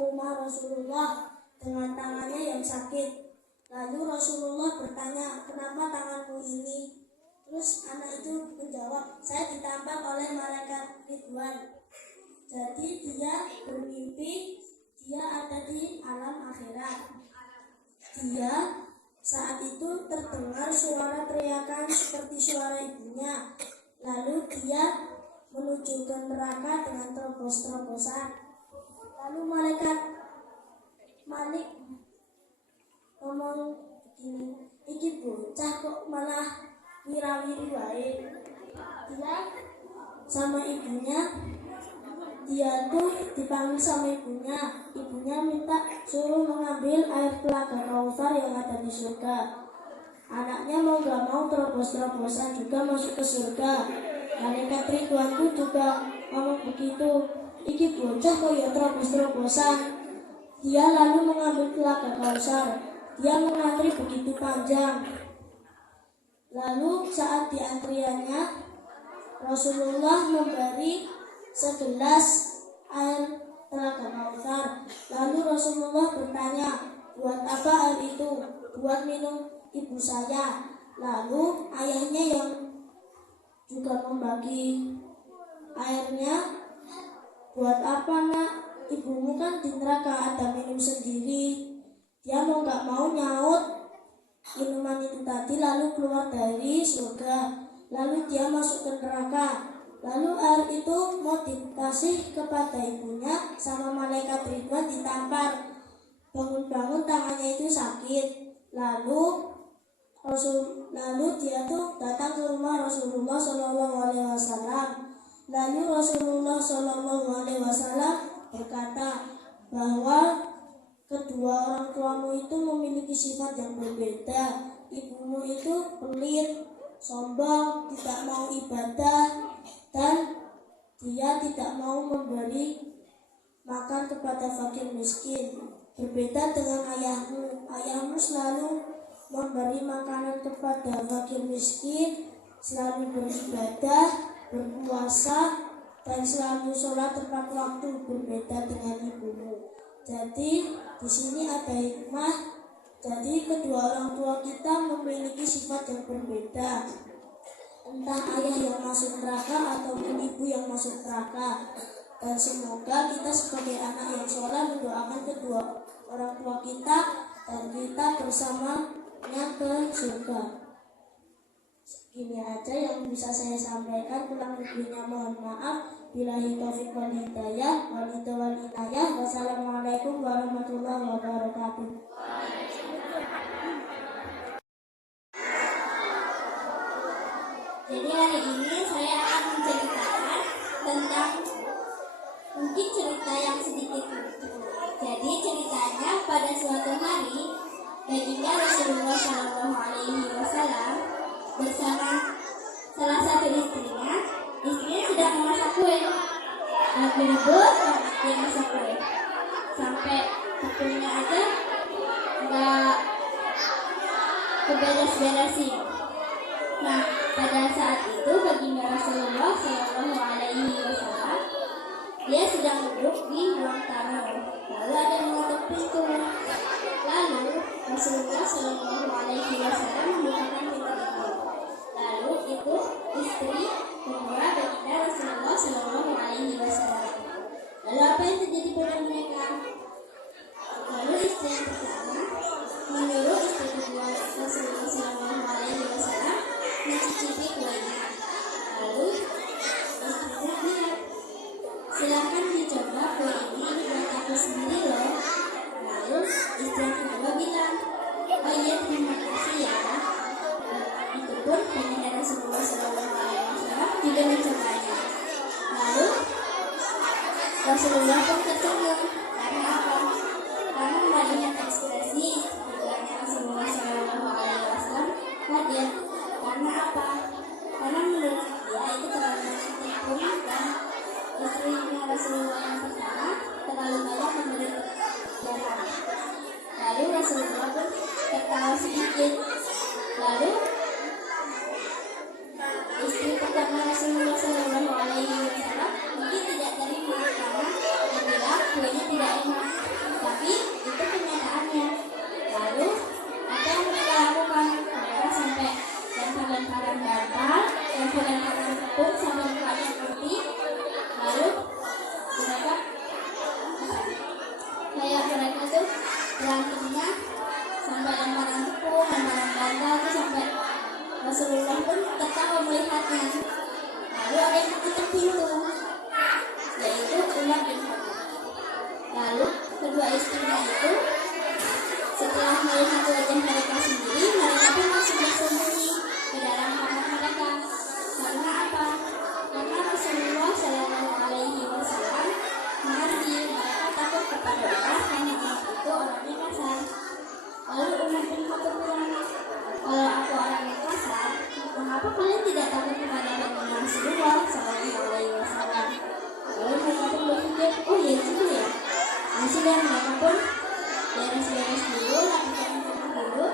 rumah Rasulullah dengan tangannya yang sakit. Lalu Rasulullah bertanya, kenapa tanganmu ini? Terus anak itu menjawab, saya ditampar oleh malaikat Ridwan. Jadi dia bermimpi dia ada di alam akhirat. Dia saat itu terdengar suara teriakan seperti suara ibunya. Lalu dia menuju ke neraka dengan terobos-terobosan. Lalu malaikat Malik ngomong begini, iki bocah kok malah wirawiri wae. Dia sama ibunya, dia tuh dipanggil sama ibunya. Ibunya minta suruh mengambil air telaga Kautsar yang ada di surga. Anaknya mau gak mau terobos-terobosan juga masuk ke surga. Malaikat Ridwan tuh juga ngomong begitu, iki bocah kok ya terobos-terobosan. Dia lalu mengambil telaga Kautsar. Dia mengantri begitu panjang. Lalu saat di antriannya, Rasulullah memberi segelas air telaga Kautsar. Lalu Rasulullah bertanya, buat apa air itu? Buat minum ibu saya. Lalu ayahnya yang juga membagi airnya, buat apa nak? Ibumu kan di neraka ada minum sendiri. Dia mau gak mau nyaut minuman itu tadi lalu keluar dari surga. Lalu dia masuk ke neraka. Lalu air itu mau dikasih kepada ibunya, sama malaikat Ridwan ditampar. Bangun-bangun tangannya itu sakit. Lalu dia tuh datang ke rumah Rasulullah SAW. Lalu Rasulullah SAW berkata bahwa kedua orang tuamu itu memiliki sifat yang berbeda. Ibumu itu pelit, sombong, tidak mau ibadah, dan dia tidak mau memberi makan kepada fakir miskin. Berbeda dengan ayahmu. Ayahmu selalu memberi makanan kepada fakir miskin, selalu beribadah, berpuasa, dan selalu sholat tepat waktu. Berbeda dengan ibumu. Jadi di sini ada hikmah. Jadi kedua orang tua kita memiliki sifat yang berbeda. Entah ayah yang masuk neraka ataupun ibu yang masuk neraka. Dan semoga kita sebagai anak yang soleh mendoakan kedua orang tua kita dan kita bersamanya ke surga. Ini aja yang bisa saya sampaikan. Kurang lebihnya mohon maaf. Billahi taufiq wal hidayah. Wassalamualaikum warahmatullahi wabarakatuh. Jadi hari ini saya akan menceritakan tentang mungkin cerita yang sedikit lucu. Jadi ceritanya pada suatu hari baginda Rasulullah SAW bersama salah satu istrinya sedang memasak kue. Berebut dia masak kue sampai tepungnya aja nggak keberes-beresin. Nah, pada saat itu baginda Rasulullah SAW dia sedang duduk di ruang tamu. Lalu ada yang mengetuk pintu. Lalu Rasulullah SAW membukakan pintu itu. Lalu itu istri kedua baginda Rasulullah SAW. Lalu apa yang terjadi pada mereka? Lalu istri yang pertama menyuruh istri kedua Rasulullah SAW mencicipi kuenya. Lalu istrinya bilang, silakan dicoba kue ini buat aku sendiri loh. Lalu istri yang kedua bilang, oh iya terima kasih ya. Itu pun baginda Rasulullah SAW juga mencobanya. Lalu Rasulullah pun tersenyum. Karena apa? Karena melihat ekspresi keduanya Rasulullah SAW. Dia karena apa? Karena menurut dia itu terlalu menyempurnakan dan istrinya Rasulullah yang pertama terlalu banyak memberi jalan. Lalu Rasulullah pun tertawa sedikit. Lalu istri pertama Rasulullah SAW mungkin tidak terima karena dia bilang kuenya tidak enak. janggal tuh sampai Rasulullah pun tertawa melihatnya. Lalu ada yang mengetuk pintu, yaitu Umar bin Khattab. Lalu kedua istrinya itu setelah melihat wajah mereka sendiri, mereka pun langsung bersembunyi ke dalam kamar mereka. Karena apa? Karena Rasulullah Shallallahu Alaihi Wasallam mengerti mereka takut kepada Allah karena Allah itu orangnya kasar. Lalu Umar bin Khattab bilang, kalau aku orangnya kasar, mengapa kalian tidak takut kepada Nabi Rasulullah Shallallahu Alaihi Wasallam? Lalu mereka pun berpikir, oh iya juga ya. Nah, sudah mereka pun beres-beres dulu, lakukan dulu.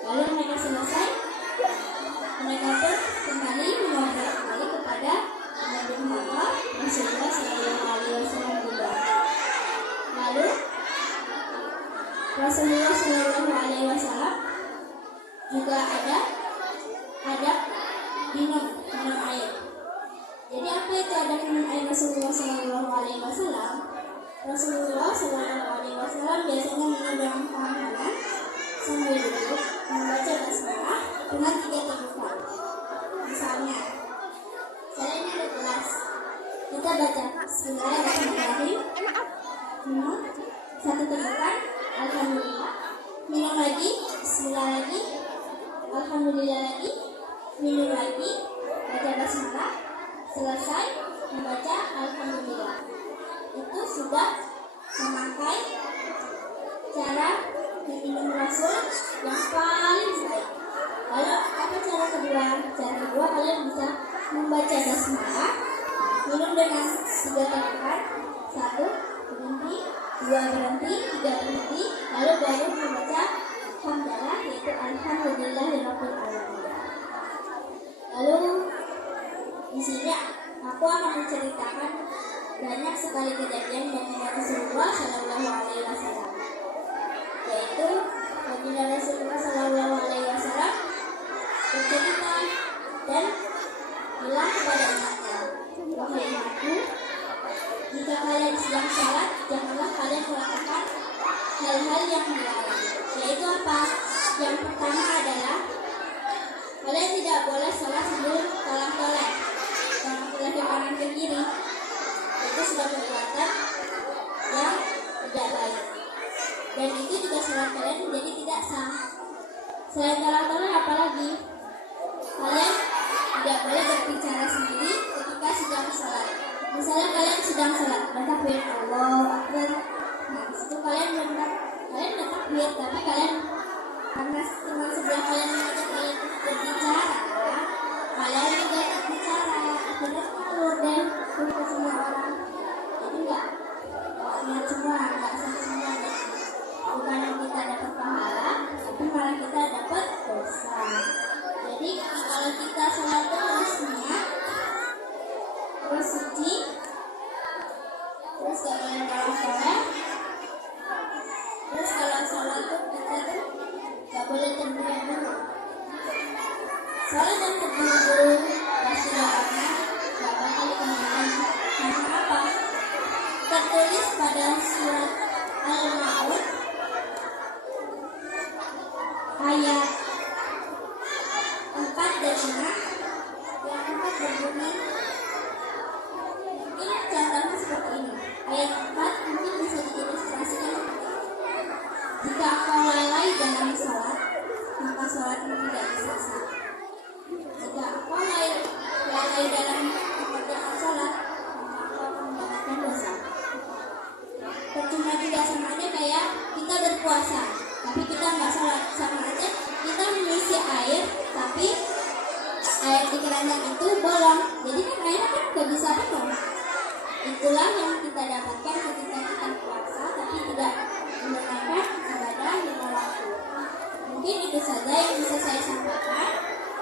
Lalu mereka selesai, mereka pun kembali mengobrol kembali kepada Nabi Muhammad Rasulullah Shallallahu Alaihi Wasallam juga. Lalu Rasulullah Shallallahu Alaihi Wasallam juga ada minum air. Jadi apa itu ada minum air Rasulullah Shallallahu Alaihi Wasallam? Rasulullah Shallallahu Alaihi Wasallam biasanya minum dalam keamanan sambil duduk membaca basmalah dengan 3 tegukan. Misalnya, caranya ada gelas, kita baca Bismillahirrahmanirrahim, minum 1 tegukan, Alhamdulillah, minum lagi, Bismillah lagi, Alhamdulillah lagi, minum lagi, baca basmalah, selesai membaca Alhamdulillah. Itu sudah memakai cara minum Rasul yang paling baik. Lalu apa cara kedua? Cara kedua kalian bisa membaca basmalah, minum dengan 3 tegukan, 1 berhenti, 2 berhenti, 3 berhenti, lalu baru membaca hamdalah yaitu Alhamdulillahirabbil alamin. Lalu di sini aku akan menceritakan banyak sekali kejadian baginda Rasulullah Shallallahu Alaihi Wasallam, yaitu baginda Rasulullah Shallallahu Alaihi Wasallam bercerita dan bilang kepada umatnya, wahai umatku, jika kalian sedang sholat, janganlah kalian melakukan hal-hal yang dilarang. Yaitu apa? Yang pertama adalah kalian tidak boleh sholat sambil tolak-tolak, tolak-tolak ke kanan ke kiri. Itu sudah perbuatan yang tidak baik, dan itu juga sholat kalian menjadi tidak sah. Selain tolak-tolak, apalagi kalian tidak boleh berbicara sendiri ketika sedang sholat. Misalnya kalian sedang sholat, bertakbir Allahu Akbar. Nah, disitu kalian bertakbir, tapi kalian karena teman sebelah kalian mengajak kalian berbicara, kalian juga berbicara, akhirnya keluar dan ke semua orang. Jadi nggak semua, nggak semua. Bukan yang kita dapat pahala, tapi malah kita dapat dosa. Jadi kalau kita sholat terus niat, terus suci, terus gak boleh tolak-tolak, terus kalau sholat tuh kita tuh gak boleh terburu-buru. Sholat dan terburu-buru pasti doanya gak bakal dikembalikan. Karena apa? Tertulis pada surat Al-Ma'un ayat 4 dan 5, yang 4 berbunyi, mungkin contohnya seperti ini. Ayat 4 mungkin bisa diilustrasikan seperti ini. Jika engkau lalai dalam sholat, maka sholatmu tidak bisa sah. Jika engkau lalai dalam mengerjakan sholat, maka engkau akan mendapatkan dosa. Percuma juga, sama aja kayak kita berpuasa, tapi kita nggak sholat. Sama aja kita mengisi air, tapi air di keranjang itu bolong, jadi kan airnya kan nggak bisa penuh. Itulah yang kita dapatkan ketika kita puasa tapi tidak menunaikan ibadah lima waktu. Mungkin itu saja yang bisa saya sampaikan.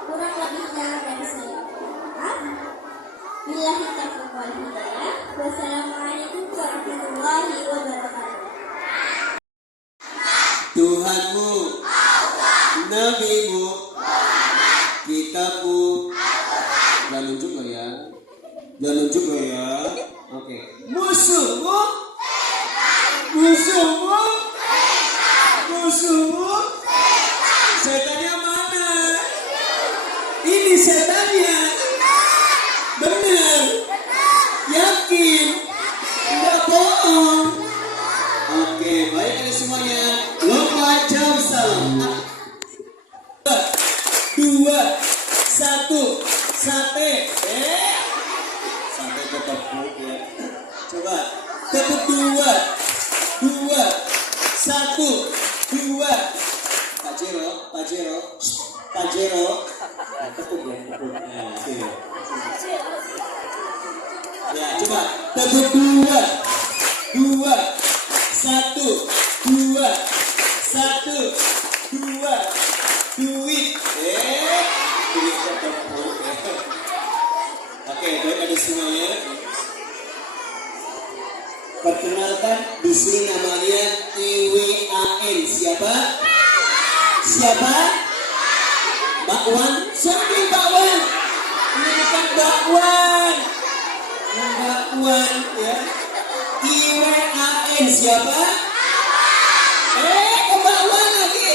Kurang lebihnya dari saya mohon. Billahi taufiq wal hidayah. Wassalamualaikum warahmatullahi wabarakatuh. Tuhanmu, Nabimu, kitabmu. Jangan nunjuk lo ya. Jangan nunjuk lo ya. Oke. Musuhmu, musuhmu, musuhmu. Setannya mana? zero. Nah, tepuk ya, tepuk. Nah, sini. Ya, coba tepuk 2, 2, 1, 2, 1, 2, duit. Duit ketepuk. Oke, baik ada semuanya. Perkenalkan, di sini namanya IWAN. Siapa? Siapa? Bakwan. Siapa yang bakwan? Ini bukan bakwan. Bakwan ya. IWAN siapa? Bakwan lagi.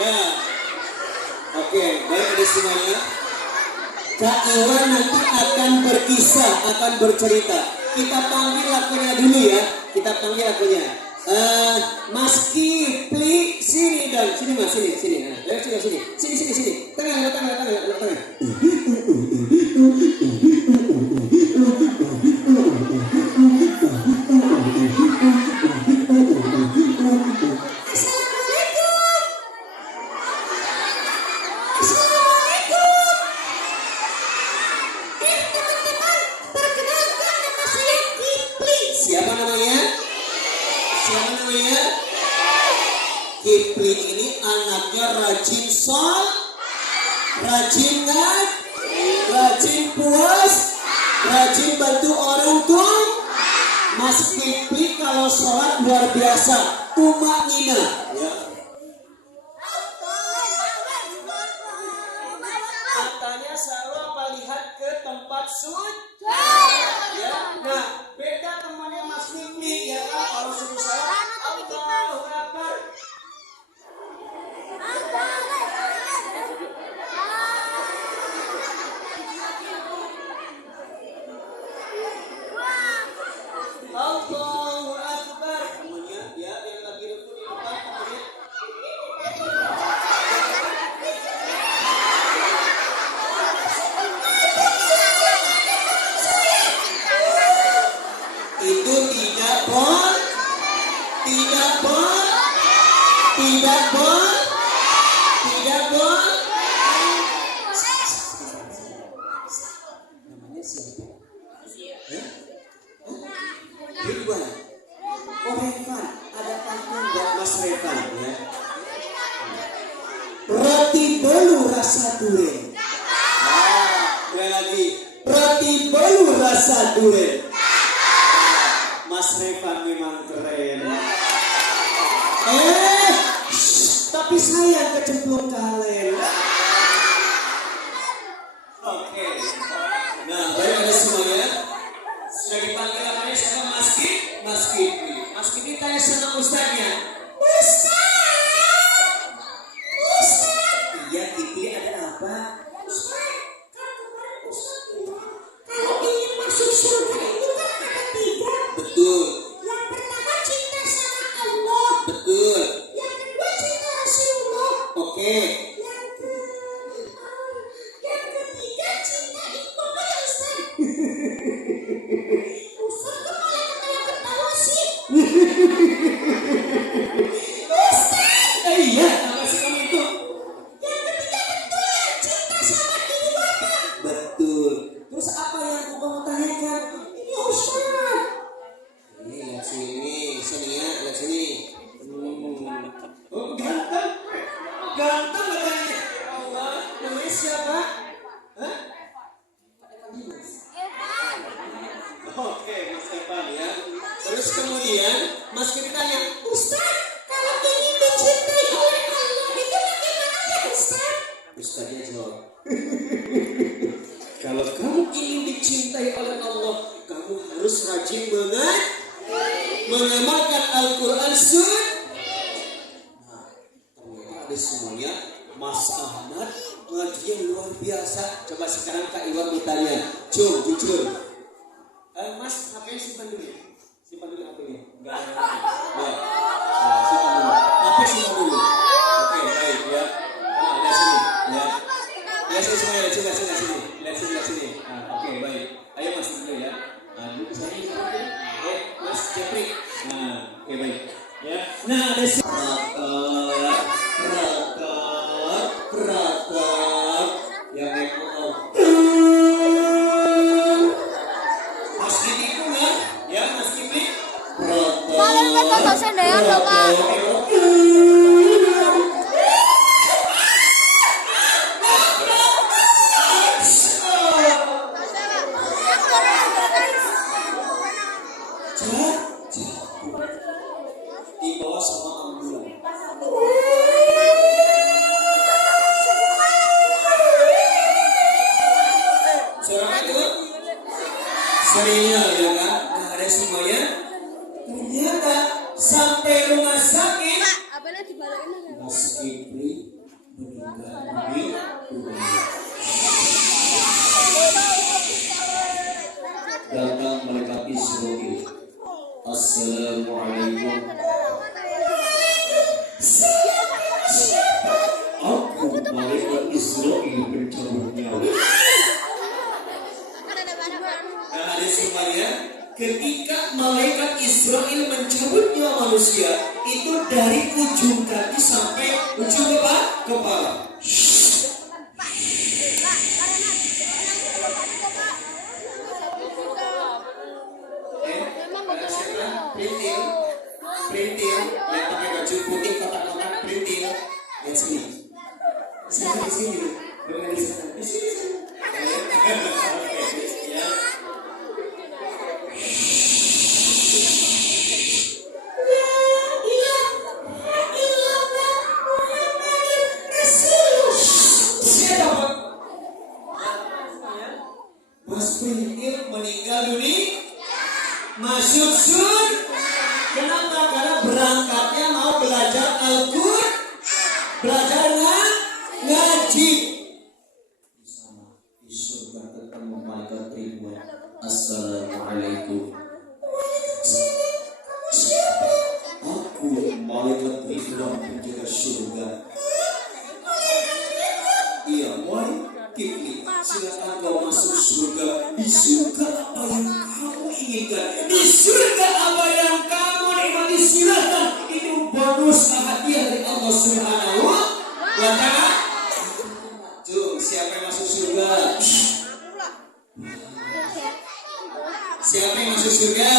Ya. Oke, baik ada semuanya. Kak Iwan nanti akan berkisah, akan bercerita. Kita panggil lakunya dulu ya. Kita panggil lakunya. Mas Kipli, sini dong. Sini mas, sini, sini. Nah, sini. Tengah. Siapa namanya? Kipli ini anaknya rajin rajin ngaji, rajin puas, rajin bantu orang tua. Mas Kipli kalau sholat luar biasa, tumaknina. Ya. Matanya selalu apa lihat ke tempat sujud. Ya. Nah, beda temannya Mas Kipli ya kan, kalau suruh sholat Allahu Akbar. Allahu Akbar. Temannya ya yang lagi rukun di depan temannya. Itu tidak boleh. Namanya siapa? Ridwan. Oh Revan, ada pantun buat Mas Revan ya. Roti bolu rasa durian. Lagi. Roti bolu rasa durian. Mas Revan memang keren. Tapi sayang kecemplung kalian. Oke. Nah, baik ada semuanya. Sudah dipanggil namanya siapa? Mas Kipli. Mas Kipli tanya sama ustaznya. Ustaz. Iya Kipli ada apa? Ustaz, kan kemarin Ustaz bilang kalau ingin masuk surga itu kan ada 3. Betul. Yang pertama cinta sama Allah. Betul. Yang kedua cinta Rasulullah. Oke. Yang ketiga cinta itu ya Ustaz. Ustaz kok malah ketawa sih? Ustaz. Iya, apa sih kamu itu? Yang ketiga betul ya, cinta sama diri Bapak. Betul. Terus apa yang kamu tanyakan? Ini Ustaz. Ini lihat sini ya, lihat sini. Oh ganteng katanya. Allah, namanya siapa? Hah? Oke, Mas Evan ya. Terus kemudian Mas Kipli tanya, Ustaz, kalau ingin dicintai oleh Allah itu bagaimana ya Ustaz? Ustaznya jawab, kalau kamu ingin dicintai oleh Allah, kamu harus rajin mengamalkan Al-Quran Sunnah. Nah, ternyata ada semuanya. Mas Ahmad ngaji yang luar biasa. Coba sekarang Kak Iwan bertanya, jujur. Mas, HP-nya simpan dulu ya? Simpan dulu HP-nya. Enggak ada HP. Ya. Nah, simpan dulu. HP simpan dulu. Oke, baik ya. Nah, lihat sini ya. Lihat sini semuanya, lihat sini. Lihat sini. Nah, oke, baik. Ayo Mas dulu ya. Nah, duduk sini. Mas Jepri. Nah, oke baik. Ya. Nah, ada Dibawa sama ambulan. Seorang itu serinya ya kan, nah, ada semuanya. Ternyata sampai rumah sakit, Mas Kipri meninggal di rumah. Datang malaikat Israil. Assalamualaikum. Aku malaikat Israil pencabut nyawa. Nah, ada semuanya. Ketika malaikat Israel mencabut nyawa manusia, itu dari ujung kaki sampai ujung kepala. Printil, yang pakai baju putih kotak-kotak printil, lihat sini. Saya di sini, bukan di sana. Di sini. Ya. Siapa? Mas Printil meninggal dunia. Masuk surga. Kenapa? Karena berangkatnya mau belajar Al-Quran, belajar ngaji. Di sana di surga ketemu malaikat Ridwan. Assalamualaikum. Aku malaikat Ridwan penjaga surga. Iya, wahai Kipli, silakan kau masuk surga. Di surga apa yang kamu inginkan, di surga apa yang kamu nikmati, silakan. Itu bonus hadiah dari Allah Subhanahu wa Ta'ala. Jom, siapa yang masuk surga? Siapa yang masuk surga?